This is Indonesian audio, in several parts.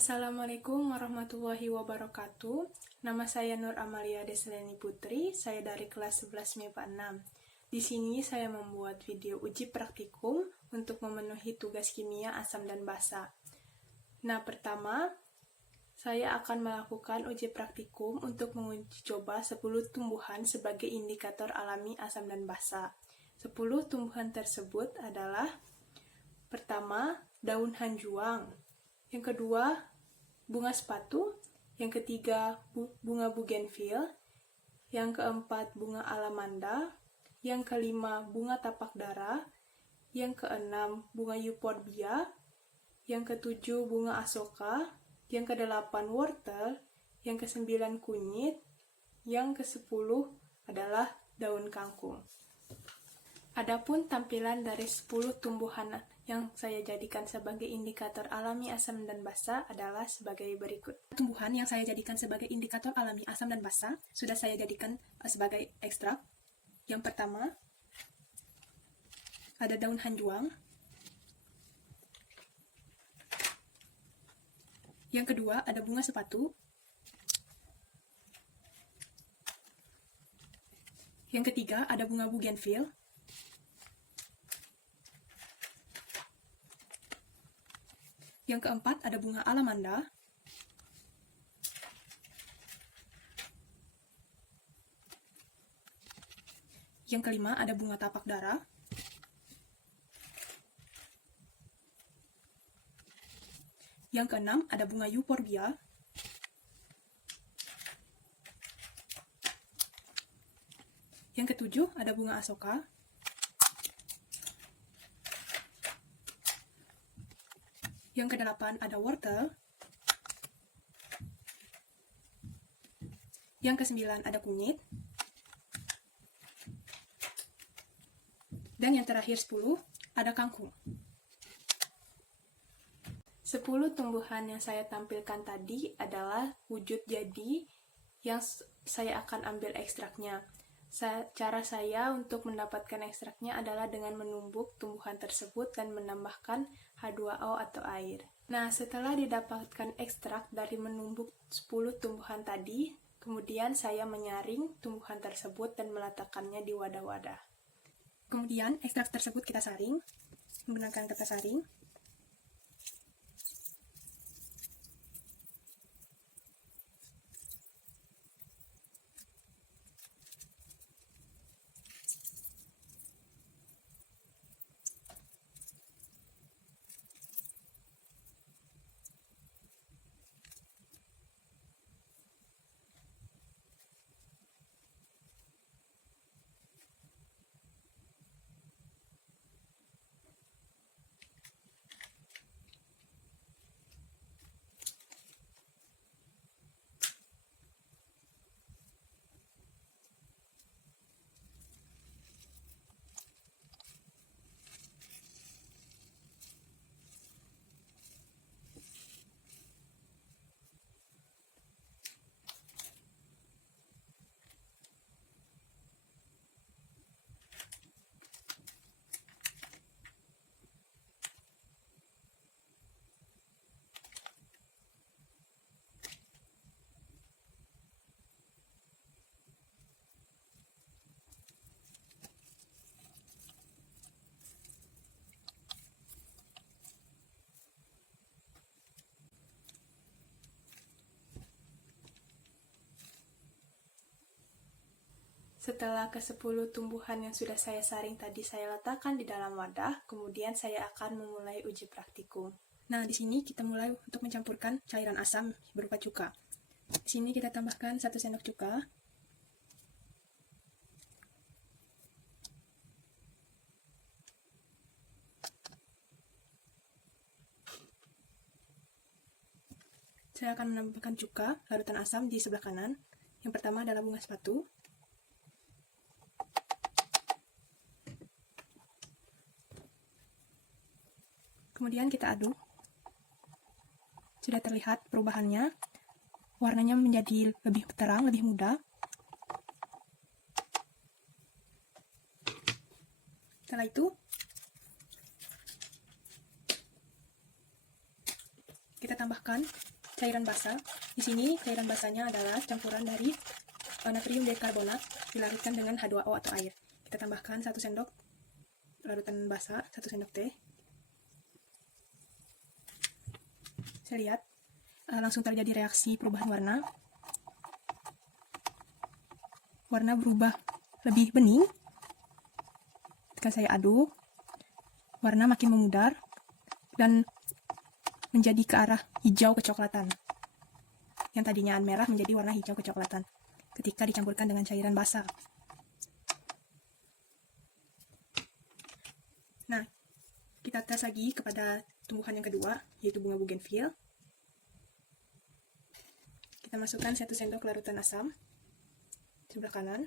Assalamualaikum warahmatullahi wabarakatuh. Nama saya Nur Amalia Desleni Putri, saya dari kelas 11 MIPA 6. Di sini saya membuat video uji praktikum untuk memenuhi tugas kimia asam dan basa. Nah, pertama, saya akan melakukan uji praktikum untuk menguji coba 10 tumbuhan sebagai indikator alami asam dan basa. 10 tumbuhan tersebut adalah: pertama, daun hanjuang. Yang kedua, bunga sepatu. Yang ketiga, bunga bugenvil. Yang keempat, bunga alamanda. Yang kelima, bunga tapak dara. Yang keenam, bunga euphorbia. Yang ketujuh, bunga asoka. Yang kedelapan, wortel. Yang kesembilan, kunyit. Yang kesepuluh adalah daun kangkung. Adapun tampilan dari 10 tumbuhan yang saya jadikan sebagai indikator alami asam dan basa adalah sebagai berikut. Tumbuhan yang saya jadikan sebagai indikator alami asam dan basa sudah saya jadikan sebagai ekstrak. Yang pertama, ada daun hanjuang. Yang kedua, ada bunga sepatu. Yang ketiga, ada bunga bugenvil. Yang keempat, ada bunga alamanda. Yang kelima, ada bunga tapak dara. Yang keenam, ada bunga euphorbia. Yang ketujuh, ada bunga asoka. Yang kedelapan, ada wortel. Yang kesembilan, ada kunyit. Dan yang terakhir 10, ada kangkung. 10 tumbuhan yang saya tampilkan tadi adalah wujud jadi yang saya akan ambil ekstraknya. Cara saya untuk mendapatkan ekstraknya adalah dengan menumbuk tumbuhan tersebut dan menambahkan H2O atau air. Nah, setelah didapatkan ekstrak dari menumbuk 10 tumbuhan tadi, kemudian saya menyaring tumbuhan tersebut dan meletakkannya di wadah-wadah. Kemudian ekstrak tersebut kita saring menggunakan kertas saring. Setelah ke-10 tumbuhan yang sudah saya saring tadi saya letakkan di dalam wadah, kemudian saya akan memulai uji praktikum. Nah, di sini kita mulai untuk mencampurkan cairan asam berupa cuka. Di sini kita tambahkan 1 sendok cuka. Saya akan menambahkan cuka larutan asam di sebelah kanan. Yang pertama adalah bunga sepatu. Kemudian kita aduk. Sudah terlihat perubahannya. Warnanya menjadi lebih terang, lebih muda. Setelah itu, kita tambahkan cairan basa. Di sini cairan basanya adalah campuran dari natrium dekarbonat dilarutkan dengan H2O atau air. Kita tambahkan 1 sendok larutan basa, 1 sendok teh. Saya lihat langsung terjadi reaksi perubahan warna. Warna berubah lebih bening. Ketika saya aduk, warna makin memudar dan menjadi ke arah hijau kecoklatan. Yang tadinya merah menjadi warna hijau kecoklatan ketika dicampurkan dengan cairan basa. Nah, kita tes lagi kepada tumbuhan yang kedua, yaitu bunga bougainville. Kita masukkan 1 sendok larutan asam sebelah kanan.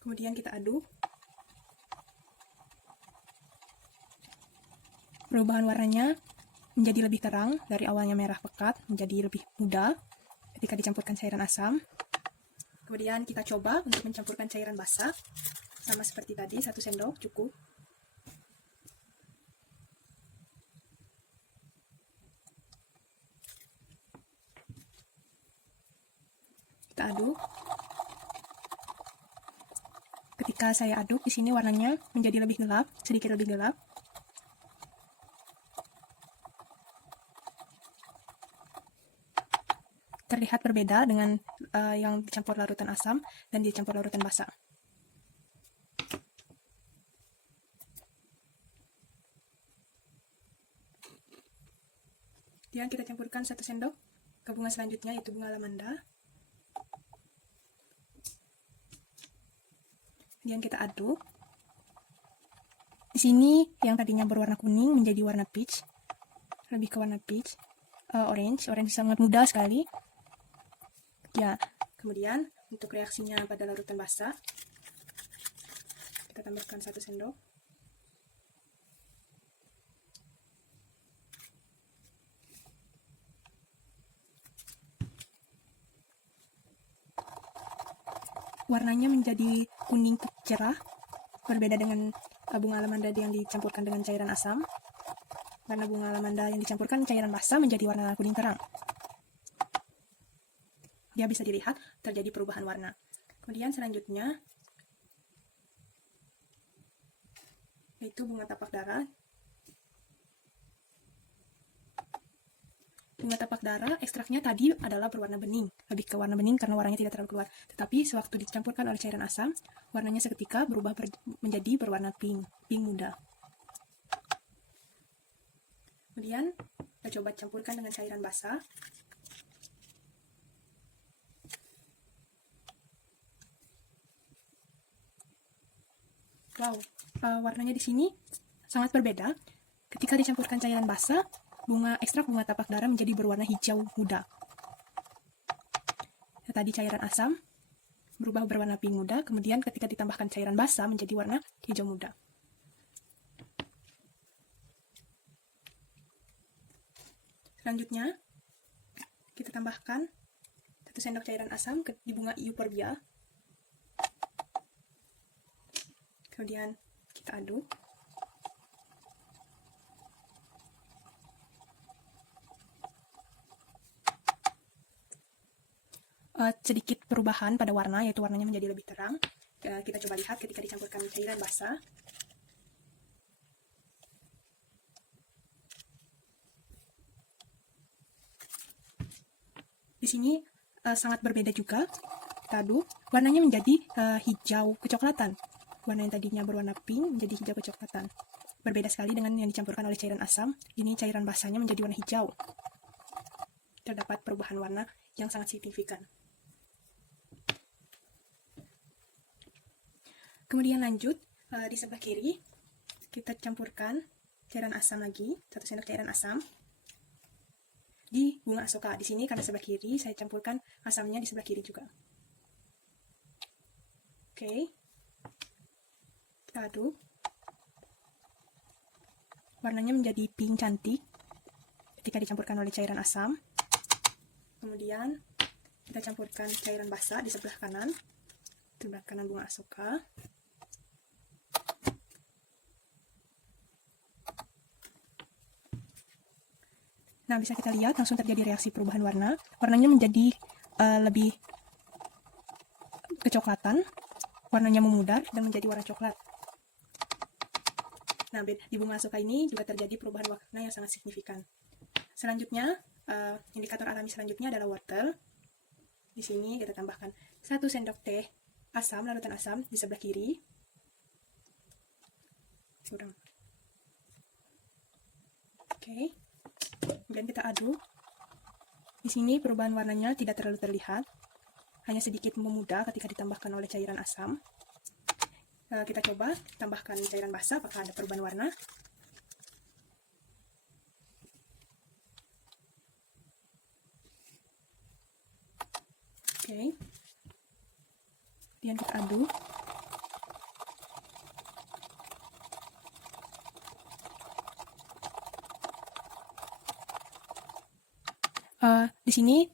Kemudian kita aduk. Perubahan warnanya menjadi lebih terang, dari awalnya merah pekat menjadi lebih muda ketika dicampurkan cairan asam. Kemudian kita coba untuk mencampurkan cairan basah, sama seperti tadi, 1 sendok cukup. Kita aduk. Ketika saya aduk, di sini warnanya menjadi lebih gelap, sedikit lebih gelap. Terlihat berbeda dengan yang dicampur larutan asam dan dicampur larutan basa. Kemudian kita campurkan 1 sendok ke bunga selanjutnya, yaitu bunga lavanda. Kemudian kita aduk. Di sini yang tadinya berwarna kuning menjadi warna peach, lebih ke warna peach, orange sangat muda sekali. Ya, kemudian untuk reaksinya pada larutan basa, kita tambahkan 1 sendok. Warnanya menjadi kuning cerah, berbeda dengan bunga lavanda yang dicampurkan dengan cairan asam. Karena bunga lavanda yang dicampurkan cairan basa menjadi warna kuning terang. Dia bisa dilihat terjadi perubahan warna. Kemudian selanjutnya yaitu bunga tapak dara. Bunga tapak dara ekstraknya tadi adalah berwarna bening, lebih ke warna bening karena warnanya tidak terlalu keluar. Tetapi sewaktu dicampurkan oleh cairan asam, warnanya seketika berubah menjadi berwarna pink muda. Kemudian kita coba campurkan dengan cairan basah. Wow, warnanya di sini sangat berbeda. Ketika dicampurkan cairan basah, ekstrak bunga tapak dara menjadi berwarna hijau muda. Tadi cairan asam berubah berwarna pink muda, kemudian ketika ditambahkan cairan basah menjadi warna hijau muda. Selanjutnya, kita tambahkan 1 sendok cairan asam di bunga euphorbia. Kemudian kita aduk. Sedikit perubahan pada warna, yaitu warnanya menjadi lebih terang. Kita coba lihat ketika dicampurkan cairan basah. Di sini sangat berbeda juga. Kita aduk, warnanya menjadi hijau kecoklatan. Warna yang tadinya berwarna pink menjadi hijau kecoklatan. Berbeda sekali dengan yang dicampurkan oleh cairan asam. Ini cairan basahnya menjadi warna hijau. Terdapat perubahan warna yang sangat signifikan. Kemudian lanjut, di sebelah kiri kita campurkan cairan asam lagi, 1 sendok cairan asam di bunga asoka. Di sini karena sebelah kiri, saya campurkan asamnya di sebelah kiri juga. Oke. Kita aduk. Warnanya menjadi pink cantik ketika dicampurkan oleh cairan asam. Kemudian kita campurkan cairan basah di sebelah kanan. Sebelah kanan bunga asoka. Nah, bisa kita lihat langsung terjadi reaksi perubahan warna. Warnanya menjadi lebih kecoklatan, warnanya memudar dan menjadi warna coklat. Nah, di bunga asuka ini juga terjadi perubahan warna yang sangat signifikan. Selanjutnya, indikator alami selanjutnya adalah wortel. Di sini kita tambahkan 1 sendok teh asam, larutan asam di sebelah kiri. Kurang. Oke. Kemudian kita aduk. Di sini perubahan warnanya tidak terlalu terlihat, hanya sedikit memudar ketika ditambahkan oleh cairan asam. Kita coba tambahkan cairan basah, apakah ada perubahan warna. Oke. Kemudian kita aduk. Di sini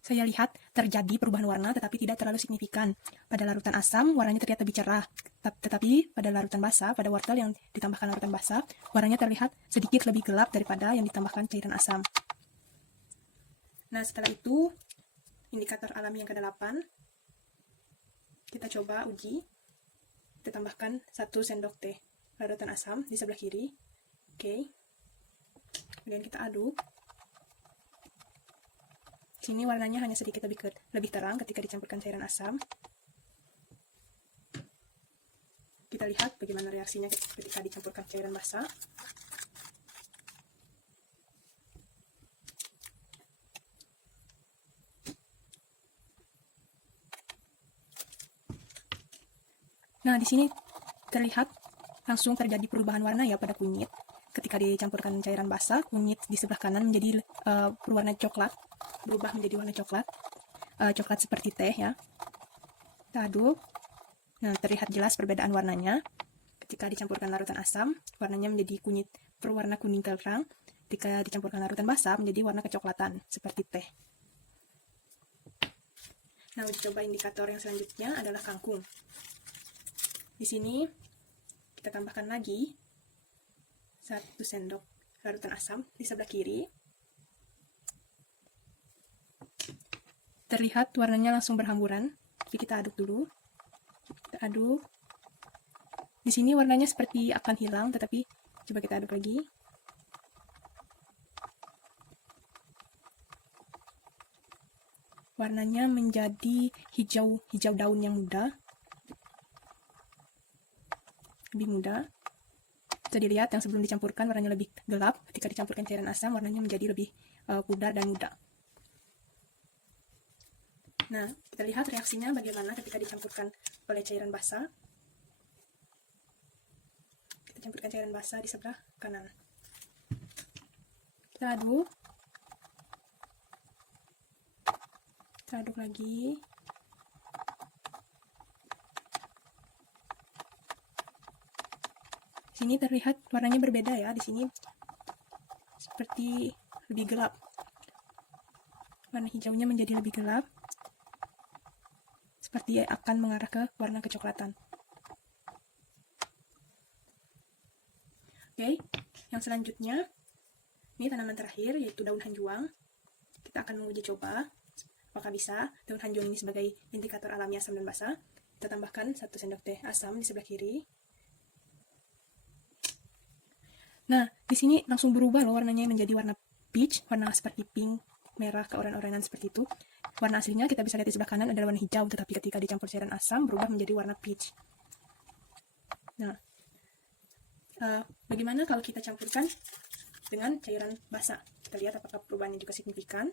saya lihat terjadi perubahan warna tetapi tidak terlalu signifikan. Pada larutan asam warnanya terlihat lebih cerah, tetapi pada larutan basah, pada wortel yang ditambahkan larutan basah, warnanya terlihat sedikit lebih gelap daripada yang ditambahkan cairan asam. Nah, setelah itu indikator alami yang ke-8 kita coba uji. Kita tambahkan 1 sendok teh larutan asam di sebelah kiri. Oke. Kemudian kita aduk. Sini warnanya hanya sedikit lebih terang ketika dicampurkan cairan asam. Kita lihat bagaimana reaksinya ketika dicampurkan cairan basah. Nah, di sini terlihat langsung terjadi perubahan warna ya pada kunyit. Ketika dicampurkan cairan basah, kunyit di sebelah kanan menjadi berwarna coklat, berubah menjadi warna coklat, coklat seperti teh ya. Kita aduk. Nah, terlihat jelas perbedaan warnanya. Ketika dicampurkan larutan asam, warnanya menjadi kunyit berwarna kuning terang. Ketika dicampurkan larutan basah, menjadi warna kecoklatan seperti teh. Nah, uji coba indikator yang selanjutnya adalah kangkung. Di sini kita tambahkan lagi 1 sendok larutan asam di sebelah kiri. Terlihat warnanya langsung berhamburan, tapi kita aduk dulu. Kita aduk. Di sini warnanya seperti akan hilang, tetapi coba kita aduk lagi. Warnanya menjadi hijau daun yang muda. Lebih muda. Bisa dilihat yang sebelum dicampurkan warnanya lebih gelap, ketika dicampurkan cairan asam warnanya menjadi lebih pudar dan muda. Nah, kita lihat reaksinya bagaimana ketika dicampurkan oleh cairan basah. Kita campurkan cairan basah di sebelah kanan. Kita aduk. Kita aduk lagi. Sini terlihat warnanya berbeda ya. Di sini seperti lebih gelap. Warna hijaunya menjadi lebih gelap. Seperti akan mengarah ke warna kecoklatan. Oke, yang selanjutnya ini tanaman terakhir yaitu daun hanjuang. Kita akan menguji coba apakah bisa daun hanjuang ini sebagai indikator alami asam dan basah. Kita tambahkan 1 sendok teh asam di sebelah kiri. Nah, di sini langsung berubah loh warnanya menjadi warna peach, warna seperti pink, merah ke oren-orenan seperti itu. Warna aslinya kita bisa lihat di sebelah kanan adalah warna hijau, tetapi ketika dicampur cairan asam berubah menjadi warna peach. Nah, bagaimana kalau kita campurkan dengan cairan basah? Kita lihat apakah perubahannya juga signifikan.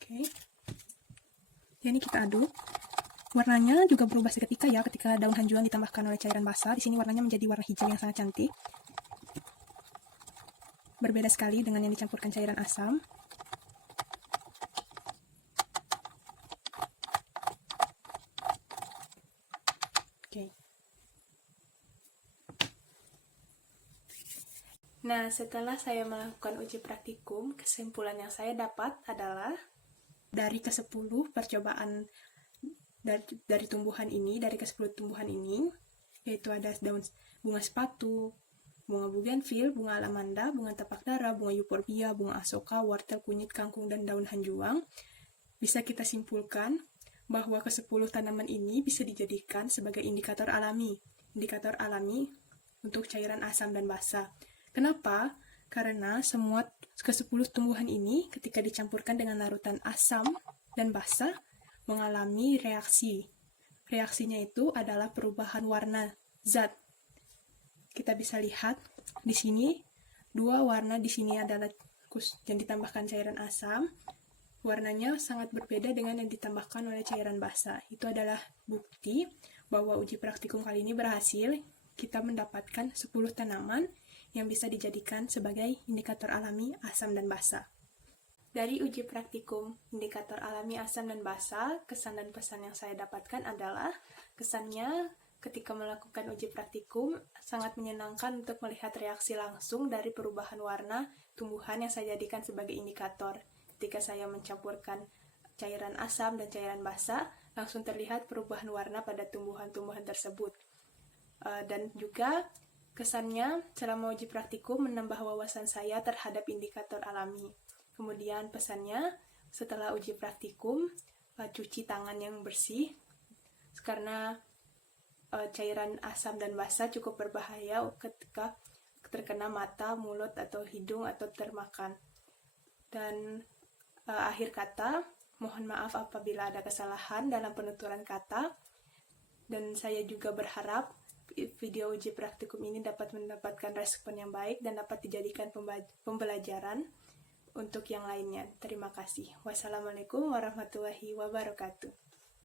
Oke. Jadi kita aduk. Warnanya juga berubah seketika ya ketika daun hanjuang ditambahkan oleh cairan basah. Di sini warnanya menjadi warna hijau yang sangat cantik. Berbeda sekali dengan yang dicampurkan cairan asam. Oke. Nah, setelah saya melakukan uji praktikum, kesimpulan yang saya dapat adalah dari ke-10 percobaan dari tumbuhan ini, dari ke-10 tumbuhan ini, yaitu ada daun bunga sepatu, bunga bougainville, bunga alamanda, bunga tapak dara, bunga euphorbia, bunga asoka, wortel, kunyit, kangkung, dan daun hanjuang, bisa kita simpulkan bahwa ke-10 tanaman ini bisa dijadikan sebagai indikator alami untuk cairan asam dan basa. Kenapa? Karena semua ke-10 tumbuhan ini ketika dicampurkan dengan larutan asam dan basa mengalami reaksi. Reaksinya itu adalah perubahan warna zat. Kita bisa lihat di sini dua warna di sini adalah yang ditambahkan cairan asam. Warnanya sangat berbeda dengan yang ditambahkan oleh cairan basa. Itu adalah bukti bahwa uji praktikum kali ini berhasil. Kita mendapatkan 10 tanaman yang bisa dijadikan sebagai indikator alami asam dan basa. Dari uji praktikum indikator alami asam dan basa, kesan dan pesan yang saya dapatkan adalah kesannya ketika melakukan uji praktikum sangat menyenangkan untuk melihat reaksi langsung dari perubahan warna tumbuhan yang saya jadikan sebagai indikator. Ketika saya mencampurkan cairan asam dan cairan basa, langsung terlihat perubahan warna pada tumbuhan-tumbuhan tersebut. Dan juga kesannya selama uji praktikum menambah wawasan saya terhadap indikator alami. Kemudian pesannya setelah uji praktikum cuci tangan yang bersih karena cairan asam dan basa cukup berbahaya ketika terkena mata, mulut, atau hidung atau termakan. Dan akhir kata, mohon maaf apabila ada kesalahan dalam penuturan kata, dan saya juga berharap video uji praktikum ini dapat mendapatkan respon yang baik dan dapat dijadikan pembelajaran untuk yang lainnya. Terima kasih. Wassalamualaikum warahmatullahi wabarakatuh.